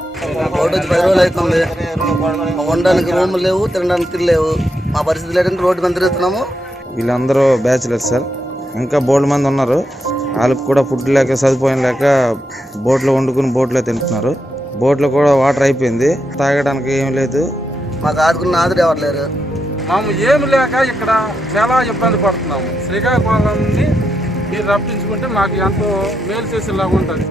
Boat వచ్చి 10 రోజులు అవుతుంది. ఉండడానికి రూములు లేవు, తినడానికి తిల్లు లేవు. మా పరిస్థితి లేదంటే రోడ్డు మీద తిరుగుతున్నాము. వీళ్ళందరూ బ్యాచులర్స్ సార్. ఇంకా బోల్డ్ మంది ఉన్నారు. వాళ్ళకి కూడా ఫుడ్ లేక సదుపాయం లేక బోట్లో వండుకుని బోట్లో తింటున్నారు. బోట్లో కూడా వాటర్ అయిపోయింది, తాగడానికి ఏం లేదు. మాకు ఆదుకున్న ఆదురు ఎవరు లేరు. మేము ఏమి లేక ఇక్కడ చాలా ఇబ్బంది పడుతున్నాము. శ్రీకాకుళం నుండి మీరు రప్పించుకుంటే మాకు ఎంతో మేలు చేసేలాగా ఉంటుంది.